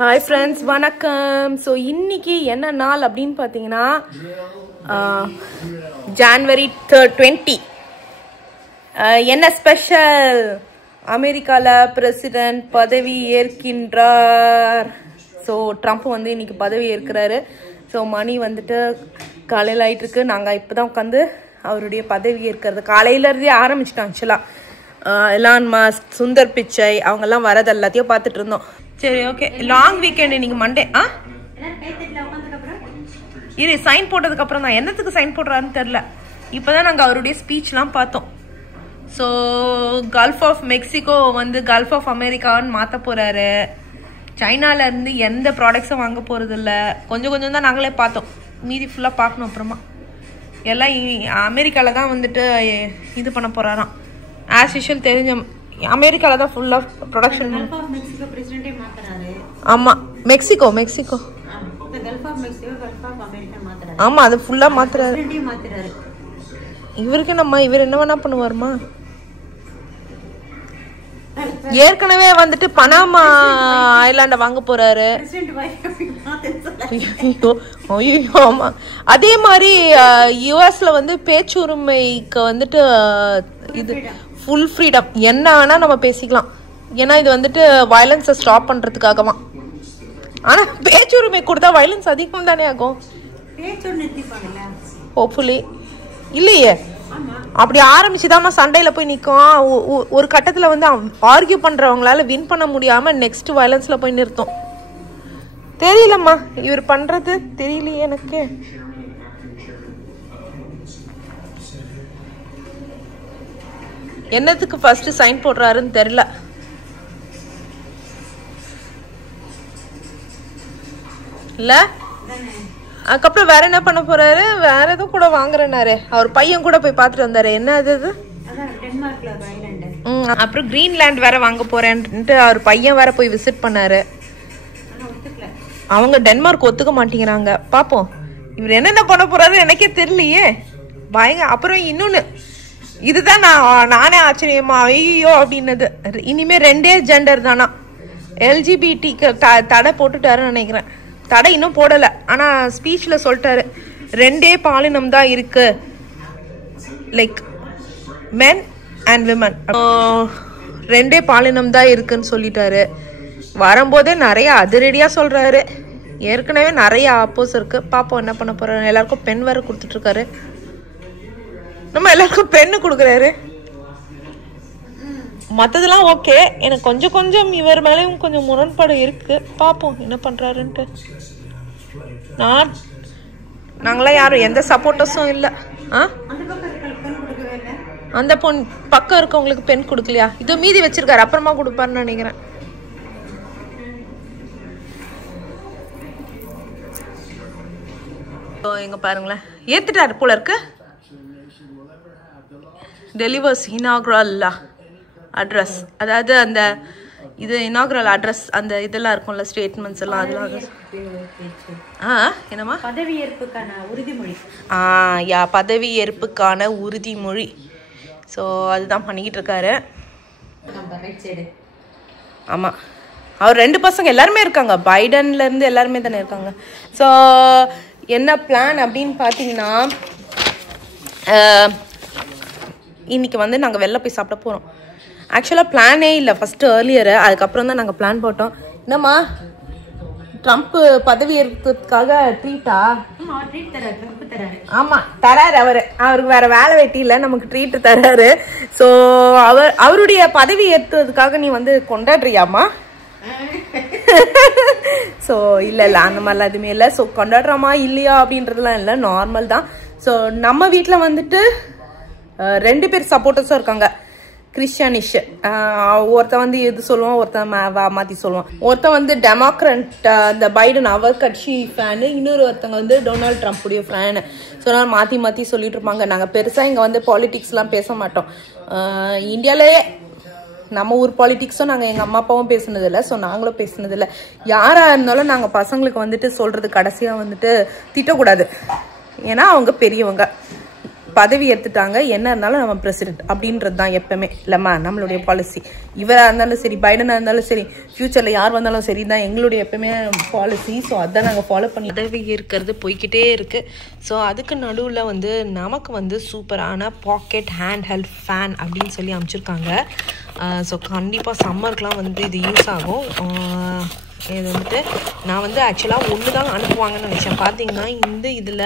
Hi friends, வணக்கம். So இன்னைக்கு என்ன நாள் அப்படினு பாத்தீங்கன்னா January 20. என்ன ஸ்பெஷல்? அமெரிக்கால பிரசிடென்ட் பதவி ஏற்கின்றார். ஸோ ட்ரம்ப் வந்து இன்னைக்கு பதவி ஏற்கிறாரு. ஸோ மணி வந்துட்டு காலையில் ஆயிட்டு இருக்கு. நாங்கள் இப்போதான் உட்காந்து அவருடைய பதவி ஏற்கிறது காலையிலேருந்தே ஆரம்பிச்சிட்டோம். ஆக்சுவலாக எலான் மஸ்க், சுந்தர் பிச்சை அவங்கெல்லாம் வரது எல்லாத்தையும் பார்த்துட்டு இருந்தோம். சரி, ஓகே. லாங் வீக்கெண்ட் இன்னைக்கு மண்டே. இது சைன் போட்டதுக்கு அப்புறம் தான். என்னத்துக்கு சைன் போடுறாருன்னு தெரியல. இப்போதான் நாங்கள் அவருடைய ஸ்பீச்லாம் பார்த்தோம். ஸோ கல்ஃப் ஆஃப் மெக்சிகோ வந்து கல்ஃப் ஆஃப் அமெரிக்கான்னு மாற்ற போறாரு. சைனால இருந்து எந்த ப்ராடக்ட்ஸும் வாங்க போறது இல்லை. கொஞ்சம் கொஞ்சம் தான் நாங்களே பார்த்தோம். மீதி ஃபுல்லாக பார்க்கணும். அப்புறமா எல்லாம் அமெரிக்காவில் தான் வந்துட்டு இது பண்ண போறாராம். ஆஸ் யூஷுவல் தெரிஞ்ச அமெரிக்காவில் தான் ஃபுல்லாக ப்ரொடக்ஷன். ஆமாம், மெக்சிகோ ஆமாம், அது ஃபுல்லாக மாத்துறாரு. இவருக்கு இவர் என்ன வேணா பண்ணுவாருமா? ஏற்கனவே வந்துட்டு பனாமா ஐலாண்ட வாங்க போறாரு. ஆமா, அதே மாதிரி யுஎஸ்ல வந்து பேச்சுரிமைக்கு வந்துட்டு இது ஃபுல் ஃப்ரீடம், என்ன வேணா நம்ம பேசிக்கலாம். ஏன்னா இது வந்துட்டு வயலன்ஸை ஸ்டாப் பண்றதுக்காகவா. ஆனா பேச்சுரிமை கொடுத்தா வயலன்ஸ் அதிகம் தானே ஆகும். ஹோப்ஃபுல்லி இல்லையே. அப்படி ஆரம்பிச்சுதான் சண்டையில போய் நிற்கும். ஒரு கட்டத்துல வந்து ஆர்கியூ பண்றவங்களால வின் பண்ண முடியாம நெக்ஸ்ட் வயலன்ஸ்ல போய் நிறுத்தும். தெரியலம்மா, இவர் பண்றது தெரியலையே எனக்கு. என்னத்துக்கு ஃபர்ஸ்ட் சைன் போடுறாருன்னு தெரியல. இல்ல அதுக்கப்புறம் வேற என்ன பண்ண போறாரு? வேற எதுவும் கூட வாங்குறேனாரு. அவர் பையன் கூட போய் பார்த்துட்டு வந்தாரு. என்ன அது? அப்புறம் கிரீன்லாண்ட் வேற வாங்க போறேன்ட்டு அவர் பையன் வேற போய் விசிட் பண்ணாரு. அவங்க டென்மார்க் ஒத்துக்க மாட்டேங்கிறாங்க. பாப்போம் இவர் என்னென்ன பண்ண போறாரு எனக்கே தெரியலையே. பயங்க. அப்புறம் இன்னொன்னு, இதுதான் நானே ஆச்சரியமா ஐயோ அப்படின்னது. இனிமே 2 ஜெண்டர் தானா. எல்ஜிபிடிக்கு தடை போட்டுட்டாருன்னு நினைக்கிறேன். தடை இன்னும் போடல, ஆனா ஸ்பீச்ல சொல்லிட்டாரு 2 பாலினம் தான் இருக்கு, லைக் மென் அண்ட் விமன். 2 பாலினம் தான் இருக்குன்னு சொல்லிட்டாரு. வரும்போதே நிறைய அதிரடியா சொல்றாரு. ஏற்கனவே நிறைய ஆப்போஸ் இருக்கு. பாப்போம் என்ன பண்ண போறாரு. எல்லாருக்கும் பெண் வேற கொடுத்துட்டு இருக்காரு. நம்ம எல்லாருக்கும் பெண்ணு கொடுக்குறாரு. மற்றதெல்லாம் ஓகே. எனக்கு கொஞ்சம் கொஞ்சம் இவர் மேலேயும் கொஞ்சம் முரண்பாடு இருக்கு. பார்ப்போம் என்ன பண்றாருன்ட்டு. நாங்களாம் யாரும் எந்த சப்போர்ட்டர்ஸும் இல்லை. அந்த பக்கம் இருக்கவங்களுக்கு பெண் கொடுக்கலையா? இது மீதி வச்சிருக்காரு, அப்புறமா கொடுப்பாருன்னு நினைக்கிறேன். எங்க பாருங்களேன், ஏத்துட்டாரு போல இருக்கு. டெலிவர்ஸ் இனாகுரல் அட்ரஸ், அதாவது அந்த இது இனாகுரல் அட்ரஸ், அந்த இதெல்லாம் இருக்கும்ல, ஸ்டேட்மெண்ட்ஸ் எல்லாம். அதெல்லாம் என்னமா பதவியேற்புக்கான உறுதிமொழி. பதவியேற்புக்கான உறுதிமொழி. ஸோ அதுதான் பண்ணிக்கிட்டு இருக்காரு. ஆமாம், அவர் 2 பசங்க எல்லாருமே இருக்காங்க. பைடன்ல இருந்து எல்லாருமே தானே இருக்காங்க. ஸோ என்ன பிளான் அப்படின்னு பார்த்தீங்கன்னா, இன்னைக்கு வந்து நாங்கள் வெளில போய் சாப்பிட போகிறோம். ஆக்சுவலாக பிளானே இல்லை ஃபர்ஸ்ட் ஏர்லியரு. அதுக்கப்புறம் தான் நாங்கள் பிளான் போட்டோம். என்னம்மா, ட்ரம்ப் பதவி ஏற்கிறதுக்காக ட்ரீட்டா? ஆமாம், தராரு. அவருக்கு வேற வேலை வெட்டி இல்லை, நமக்கு ட்ரீட் தராரு. ஸோ அவருடைய பதவி ஏற்றதுக்காக நீ வந்து கொண்டாடுறியாமா? ஸோ இல்லை அந்த மாதிரிலாம் எதுவுமே இல்லை. ஸோ கொண்டாடுறோமா இல்லையா அப்படின்றதுலாம் இல்லை, நார்மல் தான். ஸோ நம்ம வீட்டில் வந்துட்டு 2 பேர் சப்போர்ட்டர்ஸும் இருக்காங்க. கிறிஸ்டியனிஷ். ஒருத்தன் வந்து எது சொல்லுவான், ஒருத்தன் மாற்றி சொல்லுவான். ஒருத்தன் வந்து டெமோக்ராட், அந்த பைடன் அவர் கட்சி ஃபேனு. இன்னொரு ஒருத்தங்க வந்து டொனால்ட் ட்ரம்ப்புடைய ஃபேனு. ஸோ அதனால் மாற்றி சொல்லிட்டு இருப்பாங்க. நாங்கள் பெருசாக இங்கே வந்து பாலிடிக்ஸ்லாம் பேச மாட்டோம். இந்தியாவிலே நம்ம ஊர் பாலிடிக்ஸும் நாங்கள் எங்கள் அம்மா அப்பாவும் பேசுனதில்லை. ஸோ நாங்களும் பேசுனதில்லை. யாராக இருந்தாலும் நாங்கள் பசங்களுக்கு வந்துட்டு சொல்கிறது கடைசியாக வந்துட்டு திட்டக்கூடாது. ஏன்னா அவங்க பெரியவங்க. பதவி எடுத்துட்டாங்க, என்ன இருந்தாலும் நம்ம பிரசிடென்ட் அப்படின்றது தான் எப்பவுமே இல்லைம்மா நம்மளுடைய பாலிசி. இவராக இருந்தாலும் சரி, பைடனாக இருந்தாலும் சரி, ஃபியூச்சரில் யார் வந்தாலும் சரி தான் எங்களுடைய எப்பவுமே பாலிசி. ஸோ அதான் நாங்கள் ஃபாலோ பண்ணி பதவி இருக்கிறது போய்கிட்டே இருக்குது. ஸோ அதுக்கு நடுவில் வந்து நமக்கு வந்து சூப்பரான பாக்கெட் ஹேண்ட் ஹெல்ட் ஃபேன் அப்படின்னு சொல்லி அமைச்சிருக்காங்க. ஸோ கண்டிப்பாக சம்மருக்குலாம் வந்து இது யூஸ் ஆகும். இது வந்துட்டு நான் வந்து ஆக்சுவலாக ஒன்று தான் அனுப்புவாங்கன்னு நினச்சேன். பார்த்தீங்கன்னா இந்த இதில்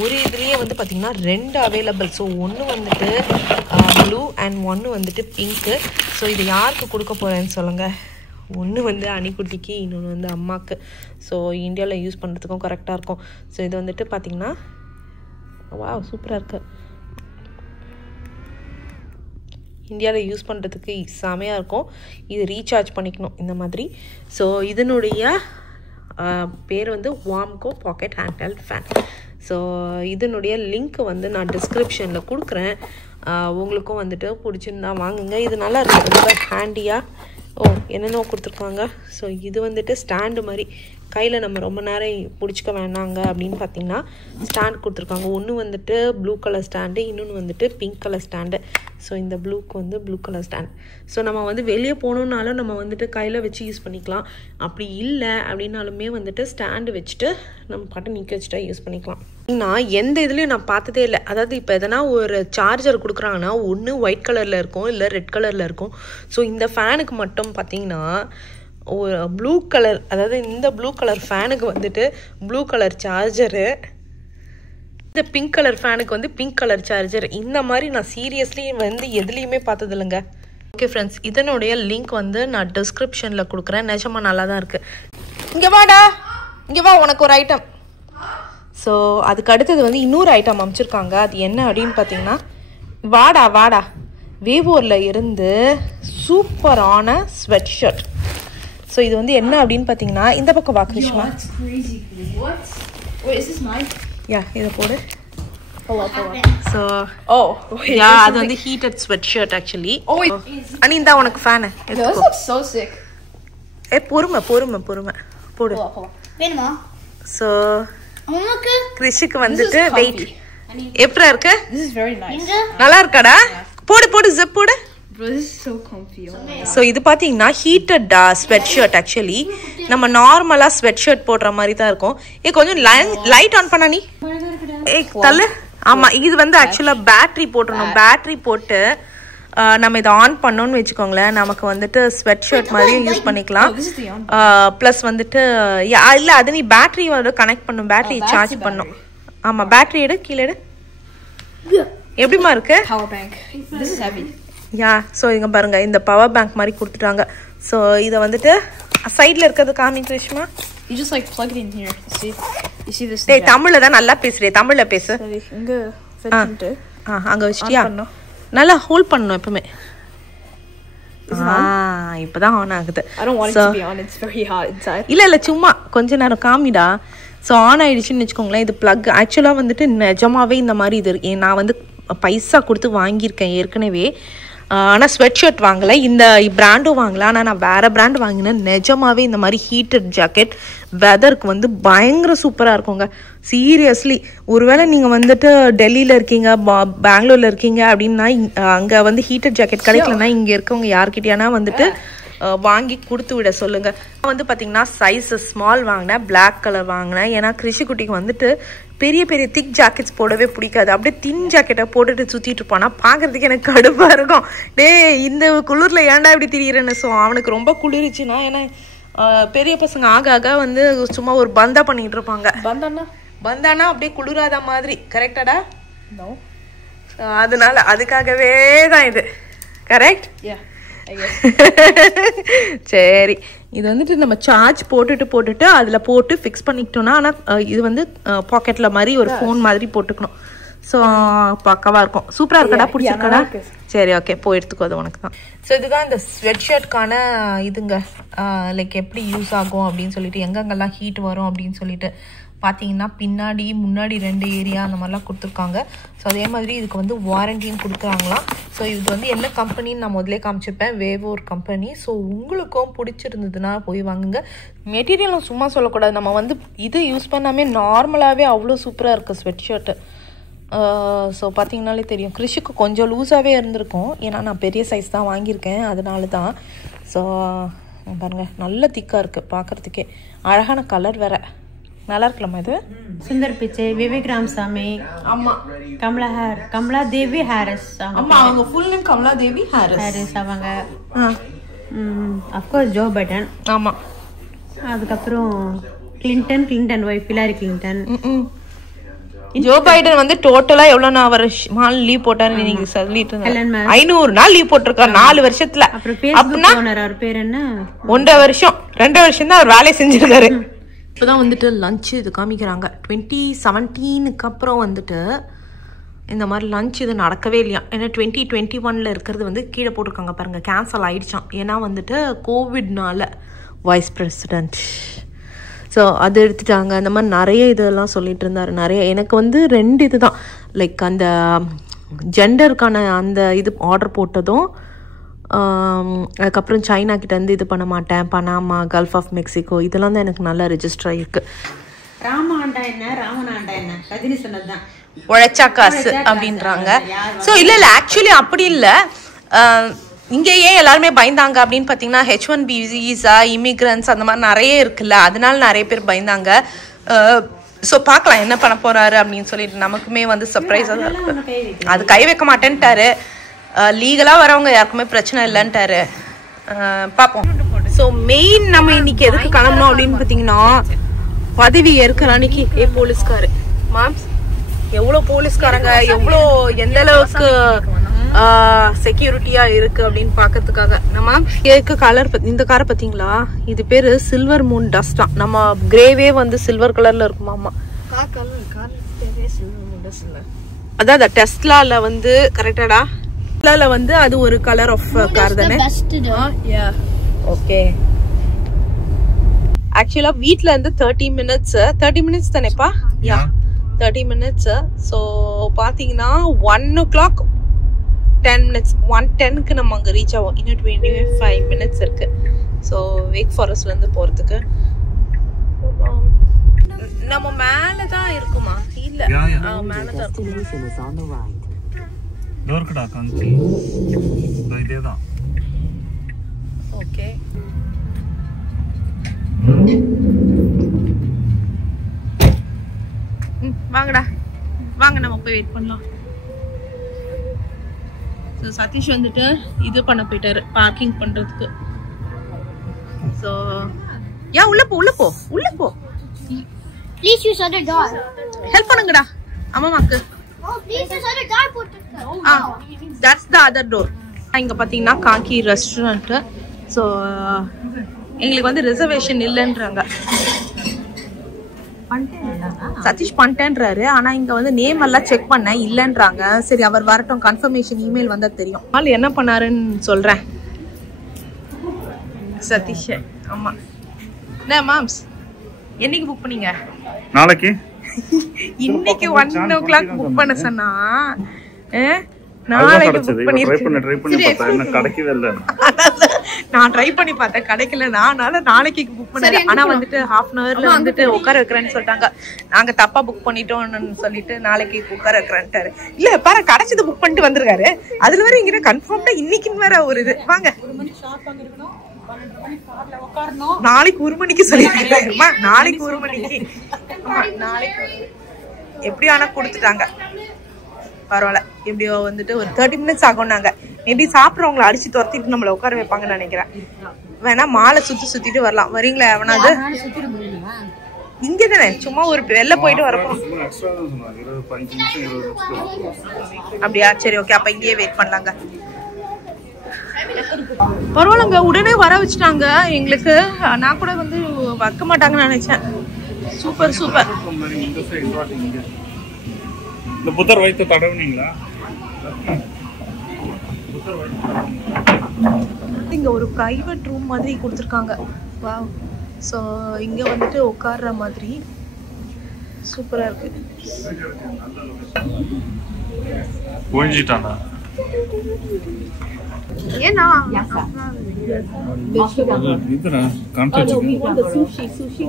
ஒரு இதுலேயே வந்து பார்த்திங்கன்னா 2 அவைலபிள். ஸோ ஒன்று வந்துட்டு ப்ளூ அண்ட் ஒன்று வந்துட்டு பிங்க்கு. ஸோ இது யாருக்கு கொடுக்க போகிறேன்னு சொல்லுங்கள். ஒன்று வந்து அணிக்குட்டிக்கு, இன்னொன்று வந்து அம்மாவுக்கு. ஸோ இந்தியாவில் யூஸ் பண்ணுறதுக்கும் கரெக்டாக இருக்கும். ஸோ இது வந்துட்டு பார்த்திங்கன்னா வாவ் சூப்பராக இருக்குது. இந்தியாவில் யூஸ் பண்ணுறதுக்கு செமையாக இருக்கும். இது ரீசார்ஜ் பண்ணிக்கணும் இந்த மாதிரி. ஸோ இதனுடைய பேர் வந்து Vamco pocket hand held fan. So இதனுடைய லிங்க் வந்து நான் டிஸ்கிரிப்ஷனில் கொடுக்குறேன். உங்களுக்கும் வந்துட்டு பிடிச்சிருந்தா வாங்குங்க. இது நல்லா இருக்குது, ரொம்ப ஹேண்டியாக. என்னென்ன கொடுத்துருக்காங்க. ஸோ இது வந்துட்டு ஸ்டாண்டு மாதிரி கையில் நம்ம ரொம்ப நேரம் பிடிச்சிக்க வேணாங்க அப்படின்னு பார்த்தீங்கன்னா ஸ்டாண்ட் கொடுத்துருக்காங்க. ஒன்று வந்துட்டு ப்ளூ கலர் ஸ்டாண்டு, இன்னொன்று வந்துட்டு பிங்க் கலர் ஸ்டாண்டு. ஸோ இந்த ப்ளூக்கு வந்து ப்ளூ கலர் ஸ்டாண்ட். ஸோ நம்ம வந்து வெளியே போகணுன்னாலும் நம்ம வந்துட்டு கையில் வச்சு யூஸ் பண்ணிக்கலாம். அப்படி இல்லை அப்படின்னாலுமே வந்துட்டு ஸ்டாண்டு வச்சுட்டு நம்ம பாட்டு நிற்க வச்சுட்டா யூஸ் பண்ணிக்கலாம். நான் எந்த இதுலேயும் நான் பார்த்ததே இல்லை. அதாவது இப்போ எதனா ஒரு சார்ஜர் கொடுக்குறாங்கன்னா ஒன்று ஒயிட் கலரில் இருக்கும், இல்லை ரெட் கலரில் இருக்கும். ஸோ இந்த ஃபேனுக்கு மட்டும் பார்த்தீங்கன்னா ஒரு ப்ளூ கலர், அதாவது இந்த ப்ளூ கலர் ஃபேனுக்கு வந்துட்டு ப்ளூ கலர் சார்ஜரு, இந்த பிங்க் கலர் ஃபேனுக்கு வந்து பிங்க் கலர் சார்ஜர். இந்த மாதிரி நான் சீரியஸ்லி வந்து எதுலேயுமே பார்த்தது இல்லைங்க. ஓகே ஃப்ரெண்ட்ஸ், இதனுடைய லிங்க் வந்து நான் டிஸ்கிரிப்ஷனில் கொடுக்குறேன். நிஜமாக நல்லா தான் இருக்குது. இங்கே வாடா, இங்கே வா, உனக்கு ஒரு ஐட்டம். ஸோ அதுக்கு அடுத்தது வந்து இன்னொரு ஐட்டம் அமைச்சிருக்காங்க. அது என்ன அப்படின்னு பார்த்தீங்கன்னா வாடா வாடா வேவோரில் இருந்து சூப்பரான ஸ்வெட் ஷர்ட். ஸோ இது வந்து என்ன அப்படின்னு பார்த்தீங்கன்னா இந்த பக்கம் வா கிருஷ்மா. யா இதை போடு. ஸோ அது வந்து ஹீட்டட் ஸ்வெட் ஷர்ட் ஆக்சுவலி. அனிந்தா உனக்கு ஃபேனு. பொறுமை பொறுமை பொறுமை போடு. ஸோ கிருஷிக்கு வந்துட்டு வெயிட் எப்படி இருக்கு? நல்லா இருக்காடா? போடு போடு ஜிப் போடு. ஸோ இது பார்த்தீங்கன்னா ஹீட்டட் ஸ்வெட் ஷர்ட். ஆக்சுவலி நம்ம நார்மலாக ஸ்வெட் ஷர்ட் போடுற மாதிரி தான் இருக்கும். கொஞ்சம் லைட் ஆன் பண்ணா நீ தள்ளு. ஆமாம், இது வந்து ஆக்சுவலாக பேட்ரி போட்டுருணும். பேட்ரி போட்டு நம்ம இதை ஆன் பண்ணோன்னு வச்சுக்கோங்களேன், நமக்கு வந்துட்டு ஸ்வெட் ஷர்ட் மாதிரியும் யூஸ் பண்ணிக்கலாம். ப்ளஸ் வந்துட்டு இல்லை அது நீ பேட்டரியோட கனெக்ட் பண்ணும், பேட்டரி சார்ஜ் பண்ணும். ஆமாம், பேட்டரி எடு, கீழே எடு. எப்படிமா இருக்கு? யா ஸோ இங்கே பாருங்க, இந்த பவர் பேங்க் மாதிரி கொடுத்துட்டாங்க. ஸோ இதை வந்துட்டு சைடில் இருக்கிறது காமி Greeshma. You just like plug it in here. You see this? டேய் தமிழ்ல தான் நல்லா பேசுறே, தமிழ்ல பேசு. சரி, இங்க செட்டிட்டு அங்க வச்சிட்டியா? நல்லா ஹோல்ட் பண்ணனும் எப்பவுமே. இப்பதான் ஆன் ஆகுது. I don't want it to be on. It's very hot inside. இல்ல சும்மா கொஞ்ச நேரம் காமிடா. ஸோ ஆன் ஆயிடுச்சுன்னு வச்சுக்கோங்களேன். இது பிளக் ஆக்சுவலாக வந்துட்டு நிஜமாவே இந்த மாதிரி இது நான் வந்து பைசா கொடுத்து வாங்கியிருக்கேன் ஏற்கனவே. ஆனால் ஸ்வெட் ஷர்ட் வாங்கலை, இந்த பிராண்டும் வாங்கலை. ஆனால் நான் வேறு பிராண்ட் வாங்கினேன். நிஜமாவே இந்த மாதிரி ஹீட்டட் ஜாக்கெட் வெதருக்கு வந்து பயங்கர சூப்பராக இருக்குங்க. சீரியஸ்லி ஒருவேளை நீங்கள் வந்துட்டு டெல்லியில் இருக்கீங்க, பெங்களூரில் இருக்கீங்க அப்படின்னா அங்கே வந்து ஹீட்டட் ஜாக்கெட் கிடைக்கலன்னா இங்கே இருக்கவங்க யார்கிட்டயானா வந்துட்டு வாங்கி கொடுத்து விட சொல்லுங்க. வந்து பார்த்தீங்கன்னா சைஸ் ஸ்மால் வாங்கினேன், பிளாக் கலர் வாங்கினேன். ஏன்னா கிருஷிக்குட்டிக்கு வந்துட்டு பெரிய பெரிய திக் ஜாக்கெட்ஸ் போடவே பிடிக்காது. அப்படியே தின் ஜாக்கெட்டை போட்டுட்டு சுற்றிட்டு இருப்பானா பார்க்கறதுக்கு எனக்கு கடுப்பாக இருக்கும். டே இந்த குளிரில் ஏன்டா இப்படி திரியிறேன்னு. ஸோ அவனுக்கு ரொம்ப குளிர்ச்சுன்னா, ஏன்னா பெரிய பசங்க ஆக ஆக வந்து சும்மா ஒரு பந்தா பண்ணிட்டு இருப்பாங்க. பந்தானா அப்படியே குளிராத மாதிரி. கரெக்டாடா? அதனால அதுக்காகவே தான் இது. கரெக்ட்? சரி, இது வந்துட்டு நம்ம சார்ஜ் போட்டுட்டு அதில் போட்டு ஃபிக்ஸ் பண்ணிக்கிட்டோம்னா, ஆனால் இது வந்து பாக்கெட்ல மாதிரி ஒரு ஃபோன் மாதிரி போட்டுக்கணும். ஸோ பக்காவா இருக்கும். சூப்பராக இருக்கடா? பிடிச்சிருக்கடா? சரி, ஓகே, போய் எடுத்துக்கோ, அது உனக்கு தான். ஸோ இதுதான் இந்த ஸ்வெட் ஷர்ட்கான இதுங்க. லைக் எப்படி யூஸ் ஆகும் அப்படின்னு சொல்லிட்டு, எங்கெங்கெல்லாம் ஹீட் வரும் அப்படின்னு சொல்லிட்டு பார்த்தீங்கன்னா பின்னாடி முன்னாடி 2 ஏரியா அந்த மாதிரிலாம் கொடுத்துருக்காங்க. ஸோ அதே மாதிரி இதுக்கு வந்து வாரண்டியும் கொடுக்குறாங்களாம். ஸோ இது வந்து என்ன கம்பெனின்னு நான் முதலே காமிச்சிருப்பேன், வேவோர் கம்பெனி. ஸோ உங்களுக்கும் பிடிச்சிருந்ததுன்னா போய் வாங்குங்க. மெட்டீரியலும் சும்மா சொல்லக்கூடாது, நம்ம வந்து இது யூஸ் பண்ணாமே நார்மலாகவே அவ்வளோ சூப்பராக இருக்குது ஸ்வெட் ஷர்ட்டு. ஸோ பார்த்தீங்கனாலே தெரியும் கிறிஷுக்கு கொஞ்சம் லூஸாகவே இருந்திருக்கும். ஏன்னா நான் பெரிய சைஸ் தான் வாங்கியிருக்கேன், அதனால தான். ஸோ பாருங்கள், நல்ல திக்காக இருக்குது பார்க்குறதுக்கே. அழகான கலர் வேறு, நல்லா இருக்கலாமா இது? சுந்தர் பிச்சை, விவேக் ராமசாமி. ஆமாம், கமலா தேவி ஹாரிஸ். ஆமாம், அவங்க ஃபுல் நேம் கமலா தேவி ஹாரிஸ். அவங்க அஃப்கோர்ஸ் ஜோ பைடன். ஆமாம். அதுக்கப்புறம் Clinton wife Hillary Clinton. Joe Biden வந்து டோட்டலா எவ்வளவு நான் வருஷம் லீவ் போட்டாருன்னு நீங்க சொல்லிட்டு 500 நாள் லீவ் போட்டிருக்காரு 4 வருஷத்துல. அப்படின்னா அவர் பேர் என்ன? 1.5 வருஷம் 2 வருஷம் தான் அவர் வேலையை செஞ்சிருக்காரு. இப்பதான் வந்துட்டு லஞ்ச் இது காமிக்கிறாங்க. 2017க்கு அப்புறம் வந்துட்டு இந்த மாதிரி லஞ்ச் இது நடக்கவே இல்லையா. ஏன்னா 2021 இருக்கிறது வந்து கீழே போட்டிருக்காங்க பாருங்க, கேன்சல் ஆயிடுச்சான். ஏன்னா வந்துட்டு கோவிட்னால வைஸ் பிரசிடென்ட். ஸோ அது எடுத்துட்டாங்க. அந்த மாதிரி நிறைய இதெல்லாம் சொல்லிட்டு இருந்தார். நிறைய எனக்கு வந்து 2 இது தான், லைக் அந்த ஜெண்டருக்கான அந்த இது ஆர்டர் போட்டதும், அதுக்கப்புறம் சைனா கிட்ட இருந்து இது பண்ண மாட்டேன், பனாமா, கல்ஃப் ஆஃப் மெக்சிகோ, இதெல்லாம் தான் எனக்கு நல்லா ரெஜிஸ்டர் ஆகிருக்கு. ராமாண்டா என்ன ராமனாண்டா என்ன கதிரி சொன்னதுதான் உழைச்சா காசு அப்படின்றாங்க. ஸோ இல்லை ஆக்சுவலி அப்படி இல்லை. இங்கே ஏன் எல்லாருமே பயந்தாங்க அப்படின்னு பார்த்தீங்கன்னா, H1B விசா, இமிக்ரன்ஸ் அந்த மாதிரி நிறைய இருக்குல்ல, அதனால நிறைய பேர் பயந்தாங்க. ஸோ பார்க்கலாம் என்ன பண்ண போறாரு அப்படின்னு சொல்லிட்டு. நமக்குமே வந்து சர்ப்ரைஸாக தான் இருக்கு. அது கை வைக்க மாட்டேன்ட்டாரு. லீகலாக வரவங்க யாருக்குமே பிரச்சனை இல்லைன்ட்டாரு. பார்ப்போம். ஸோ மெயின் நம்ம இன்னைக்கு எதுக்கு கிளம்பணும் அப்படின்னு பார்த்தீங்கன்னா, பதவி ஏற்கிற அன்னைக்கு போலீஸ்காரு மாம்ஸ் எவ்வளோ போலீஸ்காரங்க எவ்வளோ எந்த அளவுக்கு செக்யூரிட்டியா இருக்கு அப்படின்னு பாக்கிறதுக்காக. நம்ம கேக்கு கலர் இந்த காரை பாத்தீங்களா, இது பேரு சில்வர் மூன் டஸ்டா. நம்ம கிரேவே வந்து சில்வர் கலர்ல இருக்குமாமா. அதான் டெஸ்லால வந்து கரெக்டாடா, டெஸ்லால வந்து அது ஒரு கலர் ஆஃப் கார் தானே. ஓகே, ஆக்சுவலா வீட்ல இருந்து 30 மினிட்ஸ் தானேப்பா? யா 30 மினிட்ஸ். ஸோ பாத்தீங்கன்னா 1 o'clock 10 minutes 1:10க்கு நம்ம அங்கே ரீச் ஆகும். இன்னும் 25 minutes இருக்கு. ஸோ வேக் ஃபாரஸ்ட்லேருந்து போகிறதுக்கு நம்ம மேலே தான் இருக்குமா? இல்லை, மேலே தான் இருக்குமா? ஓகே, வாங்கடா வாங்க, நம்ம போய் வெயிட் பண்ணலாம். ஸோ சதீஷ் வந்துட்டு இது பண்ண போயிட்டாரு, பார்க்கிங் பண்றதுக்கு. ஸோ யா உள்ள போ. Please use other door. Help பண்ணுங்கடா அம்மாக்கு. Oh, please use other door. That's the other door. இங்க பாத்தீங்கன்னா காங்கி ரெஸ்டாரண்ட். ஸோ எங்களுக்கு வந்து ரிசர்வேஷன் இல்லைன்றாங்க. சதீஷ் பண்ணிட்டேன்றாரு. ஆனா இங்க வந்து நேம் எல்லாம் செக் பண்ண இல்லைன்றாங்க. சரி அவர் வரட்டும், கன்ஃபர்மேஷன் இமெயில் வந்தா தெரியும். ஆள் என்ன பண்ணாருன்னு சொல்றேன் சதீஷ். ஆமா, என்ன மாம்ஸ் என்னைக்கு புக் பண்ணீங்க? நாளைக்கு. இன்னைக்கு 1 o'clock புக் பண்ண சொன்னா நாளைக்கு புக் பண்ணிருக்கேன். கிடைக்கவே இல்ல. நான் ட்ரை பண்ணி பார்த்தேன், கிடைக்கல. அதனால நாளைக்கு புக் பண்ணேன். ஆனா வந்துட்டு 1/2 hourல வந்துட்டு உட்கார வைக்கிறேன்னு சொல்லிட்டாங்க. நாங்க தப்பா புக் பண்ணிட்டோம்னு சொல்லிட்டு நாளைக்கு உட்கார வைக்கிறேன்ட்டாரு. இல்ல பாரு, கிடைச்சது புக் பண்ணிட்டு வந்திருக்காரு. அதுல வேற இங்க கன்ஃபார்ம்டா இன்னைக்குன்னு வேற ஒரு இது. வாங்க, நாளைக்கு 1 மணிக்கு சொல்லிருக்காருமா. நாளைக்கு 1 மணிக்கு. நாளைக்கு எப்படி ஆனா கொடுத்துட்டாங்க. பரவாயில்ல, எப்படியோ வந்துட்டு ஒரு 30 minutes ஆகும்னாங்க. மேபி சாப்பிட்றவங்களை அடிச்சு துரத்திட்டு நம்மள உட்கார வைப்பாங்கன்னு நினைக்கிறேன். வேணா மாலை சுத்திட்டு வரலாம். வரீங்களா எவனாவது? இங்க தானே சும்மா ஒரு வெளில போயிட்டு வரப்போம். அப்படியா? சரி ஓகே, அப்ப இங்கேயே வெயிட் பண்ணலாங்க. பரவாயில்லங்க, உடனே வர வச்சுட்டாங்க எங்களுக்கு. நான் கூட வந்து வைக்க மாட்டாங்கன்னு நினைச்சேன். சூப்பர். இந்த புத்தர் வைத்து தடவுனீங்களா? இங்க ஒரு பிரைவேட் ரூம் மாதிரி கொடுத்துருக்காங்க. வாவ். ஸோ இங்க வந்துட்டு உட்கார்ற மாதிரி சூப்பரா இருக்கு. புரிஞ்சிட்டானா? ஏன்னா இதுனா concept sushi.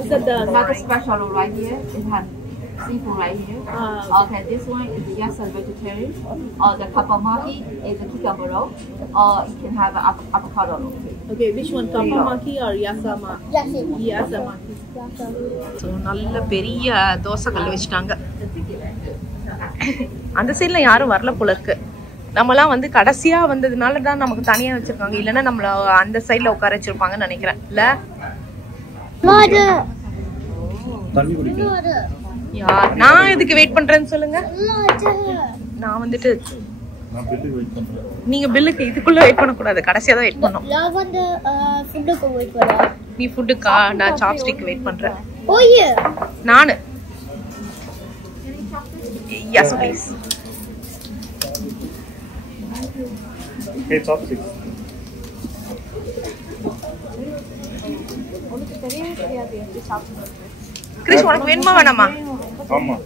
Is that the another special right here? It has seafood right here. Okay, this one is the yassa vegetarian. The kapamaki is a cucumber roll. You can have an avocado roll too. Okay, which one? Kapamaki or yasama? Yasamaki. So நல்ல பெரிய தோசை கல் வச்சுட்டாங்க. அந்த சைட்ல யாரும் வரல போல இருக்கு. நம்மலாம் வந்து கடைசியா வந்ததுனால தான் நமக்கு தனியா வச்சிருக்காங்க. இல்லைன்னா நம்மள அந்த சைட்ல உட்கார வச்சிருப்பாங்கன்னு நினைக்கிறேன். இல்ல நான் எதுக்கு வெயிட் பண்றேன்னு சொல்லுங்க. நான் வந்துட்டு நீங்க பில்லுக்கு இதுக்குள்ள வெயிட் பண்ண கூடாது. கடைசியா தான் வெயிட் பண்ணனும். நான் வந்து ஃபுட்டுக்கு வெயிட் பண்ணேன். நீ ஃபுட்டுக்கா? நான் சாப்ஸ்டிக் வெயிட் பண்றேன். ஓயே நானு yes please. Hey, chopstick. Chris உனக்கு வேணுமா வேணாமா? ஆமா.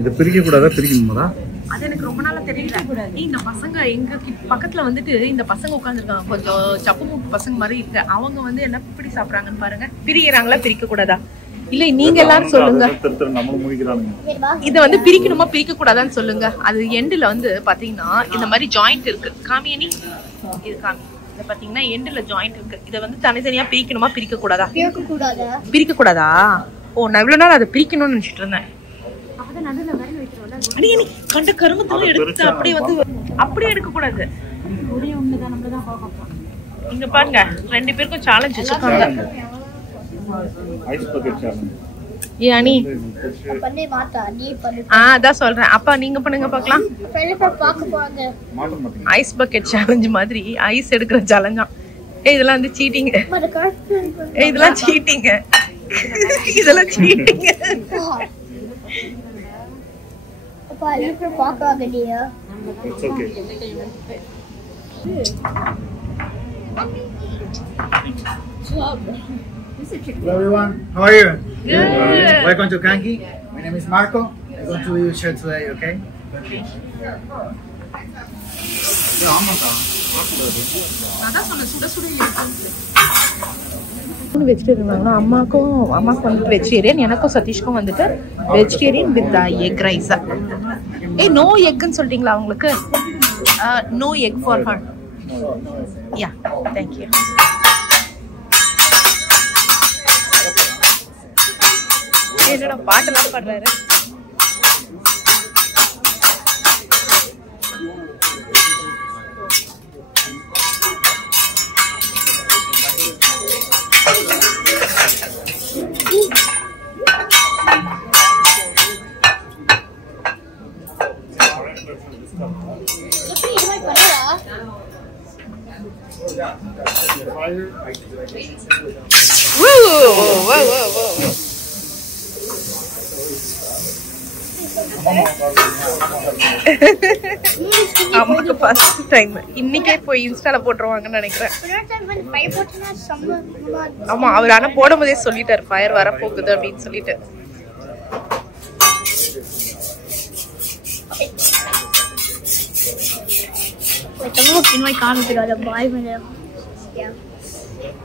இத பிரிக்க கூடாதா? பிரிக்கணுமா? அது எனக்கு ரொம்ப நாளா தெரியல. இந்த பசங்க எங்க பக்கத்துல வந்துட்டு இந்த பசங்க உட்கார்ந்துருக்காங்க. கொஞ்சம் சப்பு மூக்கு பசங்க மாதிரி இருக்கு. அவங்க வந்து என்ன இப்படி சாப்பிடுறாங்கன்னு பாருங்க. பிரிக்கிறாங்களா பிரிக்க கூடாதா? இல்ல நீங்க எல்லாரும் சொல்லுங்க. இத வந்து பிரிக்கணுமா பிரிக்க கூடாதான்னு சொல்லுங்க. அது எண்டுல வந்து பாத்தீங்கன்னா இந்த மாதிரி ஜாயிண்ட் இருக்கு. காமியனி இது காமி. இத பாத்தீங்கன்னா எண்டுல ஜாயிண்ட் இருக்கு. இத வந்து தனித்தனியா பிரிக்கணுமா பிரிக்க கூடாதா? பிரிக்க கூடாதா? ஓ நான் இவ்வளவு நாள் அதை பிரிக்கணும்னு நினைச்சிட்டு இருந்தேன். கண்ட கருமத்தெல்லாம் எடுத்து அப்படியே வந்து அப்படியே எடுக்க கூடாது. இங்க பாருங்க 2 பேருக்கும் சேலஞ்ச் வச்சிருக்காங்க. Ice bucket challenge. யானி பண்ணே மாட்டா நீ பண்ணு. அதான் சொல்றேன். அப்பா நீங்க பண்ணுங்க பார்க்கலாம். பெலிஃபர் பாக்க போறாங்க. மாட்ட மாட்டீங்க. ஐஸ் பக்கெட் சேலஞ்ச் மாதிரி ஐஸ் எடுக்கிற சேலஞ்சா. இதெல்லாம் வந்து சீட்டிங். இதெல்லாம் சீட்டிங். இதெல்லாம் சீட்டிங். அப்பா பெலிஃபர் பாக்காத நீயா? It's okay. Hello everyone, how are you? Good. Welcome to Kanki. My name is Marco. I'm going to share today, okay? அதான் சொன்னேன் சுட சுட வெஜிடேரியன். அம்மாக்கு வந்துட்டு வெஜிடேரியன், எனக்கும் சதீஷ்க்கும் வந்துட்டு vegetarian with egg rice. No எக்னு சொல்லிட்டீங்களா உங்களுக்கு? No egg for her. Yeah thank you. என்னடா பாட்டெல்லாம் பாடுறாரு. அம்மாக்கு ஃபர்ஸ்ட் டைம் இன்னைக்கே போய் இன்ஸ்டால போட்டுருவாங்கன்னு நினைக்கிறேன். ஆமா அவர் ஆனா போடும் போதே சொல்லிட்டாரு ஃபயர் வர போகுது அப்படின்னு சொல்லிட்டு.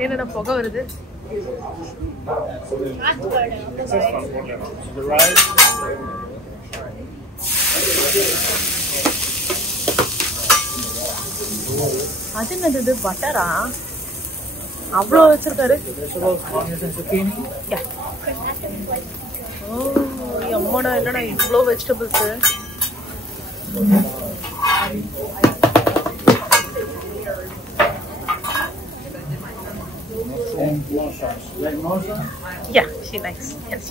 என்னடா புகை வருது? அது என்னது பட்டரா? அவ்வளோ வச்சிருக்காரு. ஓ அம்மாடா என்னடா இவ்வளோ vegetables. Yeah, she likes. Yes.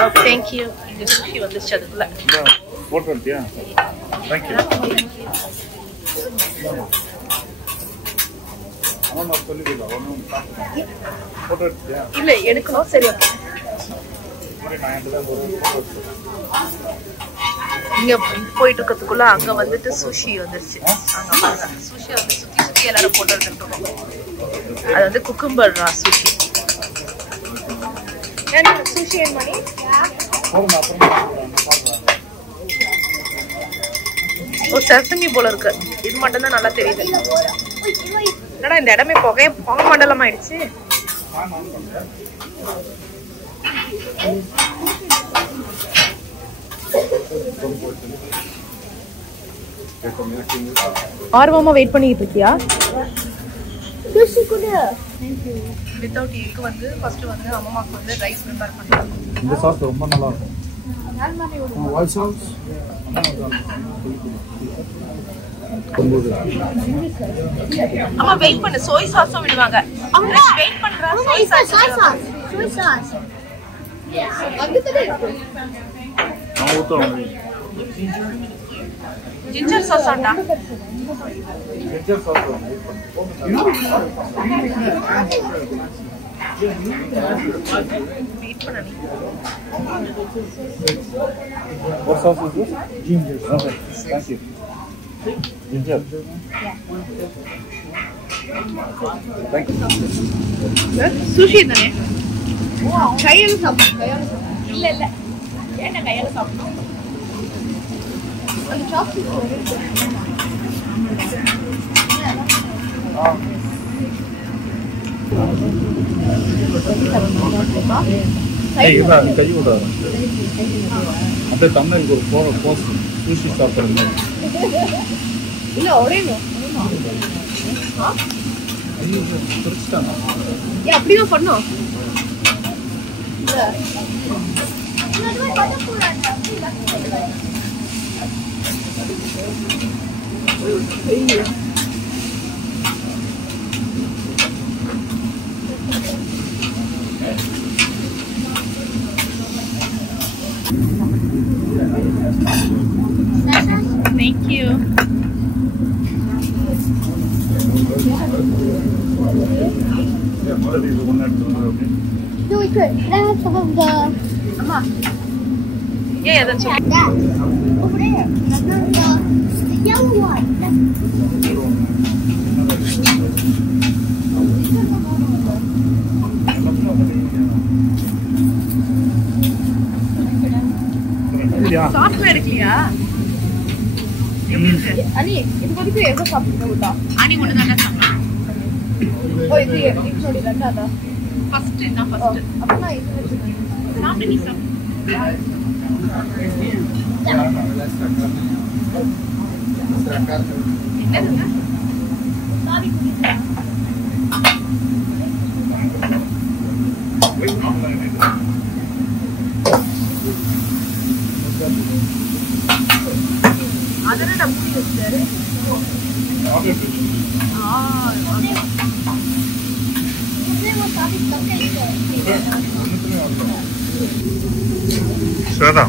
Oh, thank you. இந்த sushi வந்துச்சு அதுக்குள்ள. போட்டு வரட்டியா? Thank you. அம்மா சொல்லிடுங்க. ஒண்ணும் போட்டு வரட்டியா? இல்ல எடுக்கணும். சரி ஓகே. இங்க போயிட்டு இருக்கிறதுக்குள்ள அங்க வந்துட்டு சுஷி வந்துருச்சு. அங்க பாருங்க சுஷி வந்து சுத்தி சுத்தி எல்லாரும் போட்டு இருக்கோம். அது வந்து குக்கும்பர் சுஷி. என்ன சுஷி என்ன மணி? ஓ செசமி போல இருக்கு. இது மட்டும் தான் நல்லா தெரியுது. என்னடா இந்த இடமே புகை மண்டலம் ஆயிடுச்சு. ஆர்வமா வெயிட் பண்ணிட்டு இருக்கியா? Sushi kuda. வித்தவுட் எக் வந்து ஃபர்ஸ்ட் வந்து அம்மாக்கு வந்து ரைஸ் ப்ரிப்பேர் பண்ணிருக்கோம். இந்த சாஸ் ரொம்ப நல்லா இருக்கும். White sauce. அம்மா வெயிட் பண்ணு, சோய் சாஸும் விடுவாங்க. அம்மா வெயிட் பண்றா, சோய் சாஸ். Soy sauce. நான் ஊத்துறேன். ஜிஞ்சர் சாஸ் ஆண்டா. ஜிஞ்சர் சாஸ் வெயிட் பண்ணு நீ. What sauce is this? Ginger. Okay, thank you. Ginger. Thank you. Sushi தானே? கையால சாப்பிடணும், கையால சாப்பிடணும். இல்ல இல்ல ஏன்டா கையால சாப்பிடணும்? அந்த சாப்ஸ்டிக் இதான் கை விடாது. அப்படியே தமிழுக்கு ஒரு போஸ்ட் சூஷி சாப்பிடுறது. இல்ல ஒரேணும். பிரிச்சுட்டாங்க. ஏன் அப்படிதான் பண்ணோம்? Thank you. No, we could. Can I have some of the ஏன் எதை சொல்லு? that over there? The yellow one. Software எடுக்கலையா? அனி இது வரைக்கும் எதை சாப்பிட்டா? அனி ஒன்று தானே சாப்பிட்டேன். ஓ இது என்னோட ரெண்டாவதா? ஃபர்ஸ்ட் நான் ஃபர்ஸ்ட். அப்பனா இது வச்சுக்கோங்க. சாப்பிட்டு நீ சாப்பிடு. என்னதுங்க? அதனடா மூடி வச்சாரு. Shweta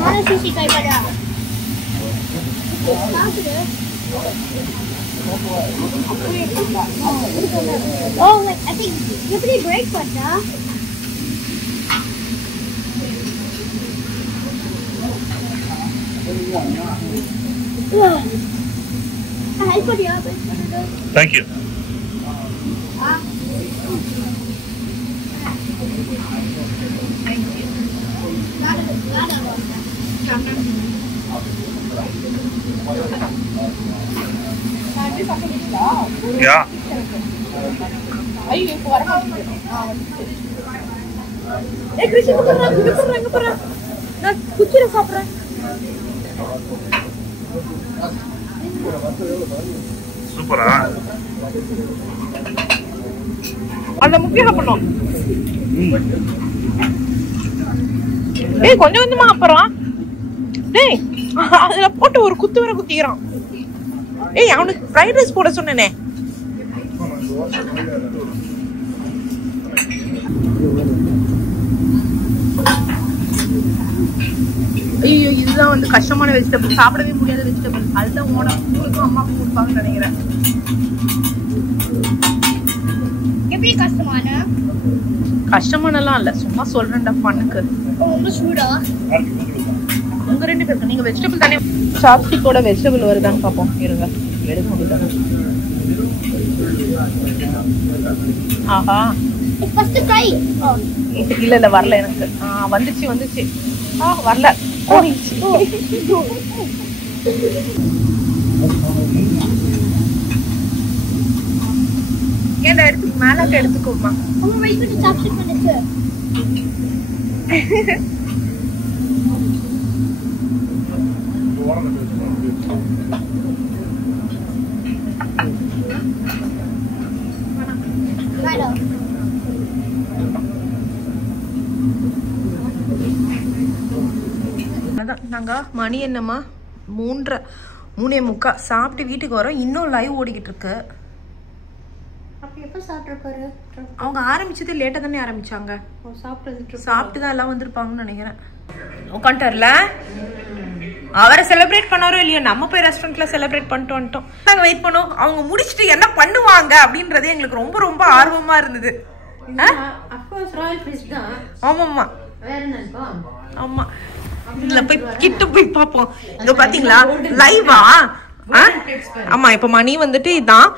Mana sushi try pada? Oh, like I think you pretty break pada. Hai pada apa? thank you. Yeah. ஐயோ இப்போ வர மாட்டேங்குது. ஏய் கிருஷி இங்க போறா. நான் குச்சில சாப்பிடுறேன். சூப்பரா. அந்த முக்கிய சாப்பிடணும். ஏய் கொஞ்சம் கொஞ்சமா அப்புறம் டேய் அதுல போட்டு ஒரு குத்து வர குத்திக்கிறான். ஏய் அவனுக்கு ஃப்ரைட் ரைஸ் போட சொன்னேனே. ஐயோ இதுதான் வந்து கஷ்டமான வெஜிடபிள், சாப்பிடவே முடியாத வெஜிடபிள். அதுதான் உனக்கும் அம்மாவுக்கும் கொடுப்பாங்கன்னு நினைக்கிறேன். எப்படி கஷ்டமான? கஷ்டமானலாம் இல்ல, சும்மா சொல்றேன்டா பண்ணுக்கு. ரொம்ப சூடா? உங்க ரெண்டு பேருக்கு நீங்க வெஜிடபிள் தானே. சாப்ஸ்டிக்கோட வெஜிடபிள் வருதான்னு பாப்போம். இருங்க எடுக்க முடியாது. ஆஹா ஃபர்ஸ்ட் ட்ரை. இல்ல இல்ல வரல எனக்கு. வந்துச்சு. வரல. மேலாக்க எடுத்துக்கோமா. அம்மா வெயிட் பண்ணி சாப்பிட்டு பண்ணுச்சு. மேடம் அதான் நாங்கள் மணி என்னம்மா 3:45 சாப்பிட்டு வீட்டுக்கு வரோம். இன்னும் லைவ் ஓடிக்கிட்டு இருக்கு. அப்ப எப்ப சாப்பிட்டுருப்பாரு? அவங்க ஆரம்பிச்சது லேட்டாக தானே ஆரம்பிச்சாங்க. சாப்பிட்டு தான் எல்லாம் வந்திருப்பாங்கன்னு நினைக்கிறேன். உட்காந்துட்டார்ல அவரை செலிப்ரேட் பண்ணாரோ இல்லையோ, நம்ம போய் ரெஸ்டாரண்ட்ல செலிப்ரேட் பண்ணிட்டு வந்துட்டோம். நாங்கள் வெயிட் பண்ணோம் அவங்க முடிச்சுட்டு என்ன பண்ணுவாங்க அப்படின்றதே எங்களுக்கு ரொம்ப ரொம்ப ஆர்வமா இருந்தது. ஆமாம்மா ஆமா இதுல போய் கிட்ட போய் பாப்போம். இங்க பாத்தீங்களா லைவா? ஆமா இப்ப மணி வந்துட்டு இதான்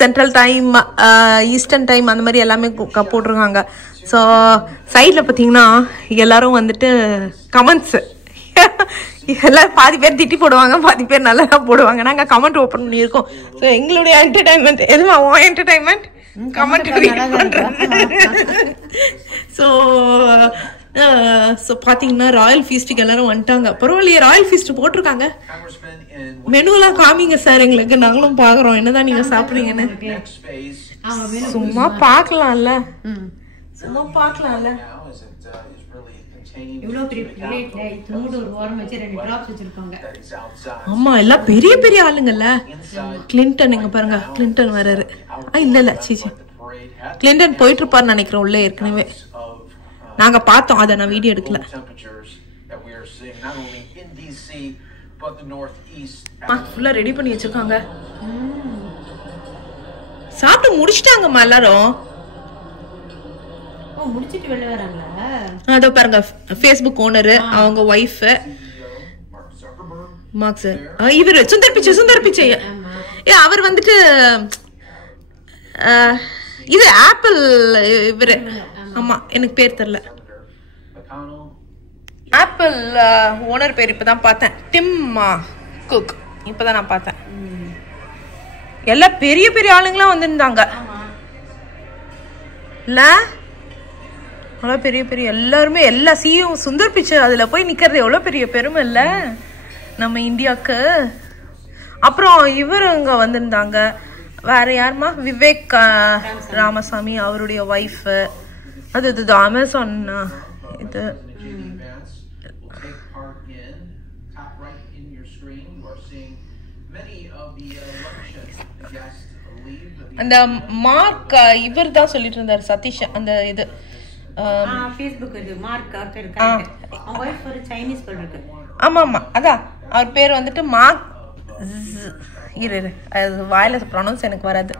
சென்ட்ரல் டைம், ஈஸ்டர்ன் டைம் அந்த மாதிரி எல்லாமே போட்டிருக்காங்க. ஸோ சைட்ல பாத்தீங்கன்னா எல்லாரும் வந்துட்டு கமெண்ட்ஸ் எல்லாம் பாதி பேர் திட்டி போடுவாங்க, பாதி பேர் நல்லா போடுவாங்க. நாங்க கமெண்ட் ஓபன் பண்ணியிருக்கோம். ஸோ எங்களுடைய என்டர்டைன்மெண்ட் எதுவா என்டர்டைன்மெண்ட் கமெண்ட் ஸோ பார்த்தீங்கன்னா ராயல் ஃபீஸ்ட்டுக்கு எல்லாரும் வந்துட்டாங்க. பரவாயில்லையே ராயல் ஃபீஸ்ட் போட்டிருக்காங்க. மெனுலாம் காமிங்க சார் எங்களுக்கு, நாங்களும் பார்க்குறோம் என்னதான் நீங்கள் சாப்பிட்றீங்கன்னு. சும்மா பார்க்கலாம்ல, சும்மா பார்க்கலாம்ல. ஆமா எல்லாம் பெரிய பெரிய ஆளுங்கல்ல. கிளின்டன் இங்க பாருங்க, கிளின்டன் வராரு. இல்ல சீச்சி கிளின்டன் போயிட்டு இருப்பாருன்னு நினைக்கிறேன் உள்ள. ஏற்கனவே நாங்க பார்த்தோம், அதை நான் வீடியோ எடுக்கல. ஃபுல்லா ரெடி பண்ணி வச்சிருக்காங்க. சாப்பிட்டு முடிச்சிட்டாங்கம்மா எல்லாரும். முடிச்சிட்டு வெளில வராங்களா? அதோ பாருங்க ஃபேஸ்புக் ஓனர், அவங்க ஒய்ஃப் மார்க் சார், இவர் சுந்தர் பிச்சை. அவர் வந்துட்டு இது ஆப்பிள் இவரு. ஆமா எனக்கு பேர் தெரியல. ஆப்பிள் ஓனர் பேர் இப்பதான் பார்த்தேன், டிம் குக். இப்பதான் நான் பார்த்தேன். எல்லாம் பெரிய பெரிய ஆளுங்களாம் வந்திருந்தாங்க இல்ல? அவ்வளோ பெரிய பெரிய எல்லாருமே, எல்லா சியும் சுந்தர் பிச்சை அதுல போய் நிக்கிறது எவ்வளவு பெரிய பெருமை இல்ல நம்ம இந்தியாவுக்கு. அப்புறம் இவருங்க வந்திருந்தாங்க. வேற யாருமா? விவேக் ராமசாமி அவருடைய ஒய்ஃப். அது இது அமேசான் இது. அந்த மார்க் இவர் தான் சொல்லிட்டு இருந்தாரு, சதீஷ். அந்த இது Facebook இது மார்க் இருக்காங்க. அவங்க வைஃப் ஒரு சைனீஸ் பேர் இருக்கு. ஆமா ஆமா அதான் அவர் பேர் வந்துட்டு மார்க். இரு அது வாயில ப்ரொனவுன்ஸ் எனக்கு வராது.